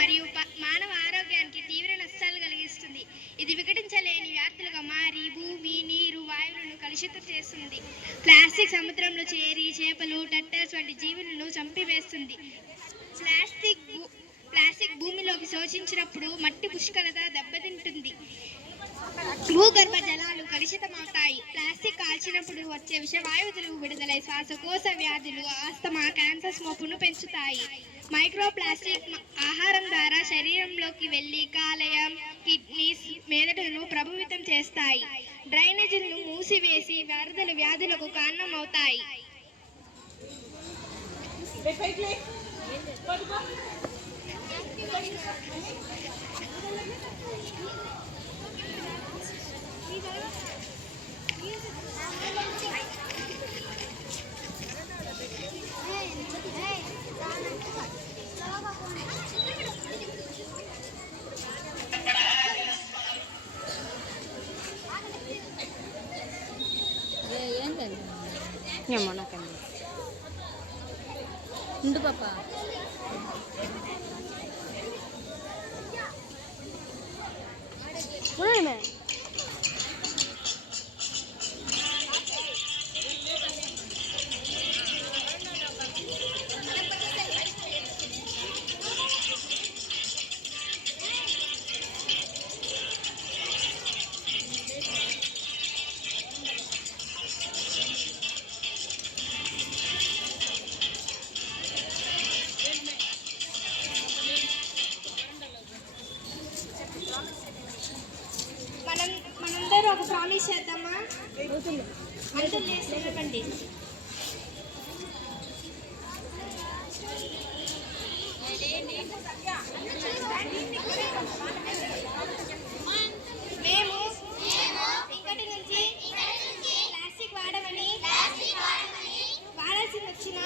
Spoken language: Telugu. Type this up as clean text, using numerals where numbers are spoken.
మరియు మానవ ఆరోగ్యానికి తీవ్ర నష్టాలు కలిగిస్తుంది. ఇది విఘటించలేని వ్యాధులుగా మారి భూమి, నీరు, వాయువులను కలుషితం చేస్తుంది. ప్లాస్టిక్ సముద్రంలో చేరి చేపలు, టర్టల్స్ వంటి జీవులను చంపివేస్తుంది. ప్లాస్టిక్ భూమిలోకి శోషించినప్పుడు మట్టి పుష్కలత దెబ్బతింటుంది. భూగర్భ జలాలు కలుషితమవుతాయి. ప్లాస్టిక్ కాల్చినప్పుడు వచ్చే విషవాయువులు విడుదలై శ్వాసకోశ వ్యాధులు, ఆస్తమా, క్యాన్సర్ మోపును పెంచుతాయి. మైక్రోప్లాస్టిక్ ఆహారం ద్వారా శరీరంలోకి వెళ్లి కాలేయం, కిడ్నీస్, మెదడును ప్రభావితం చేస్తాయి. డ్రైనేజీలను మూసివేసి వ్యాధులకు కారణమవుతాయి. ఏమో నాకండి ఉండు పాప. మనందరూ ఒక ప్రామిస్ చేద్దామా? అంటులు చేస్తున్నామండి. మేము ఇక్కడి నుంచి ప్లాస్టిక్ వాడమని వాడాల్సి వచ్చిన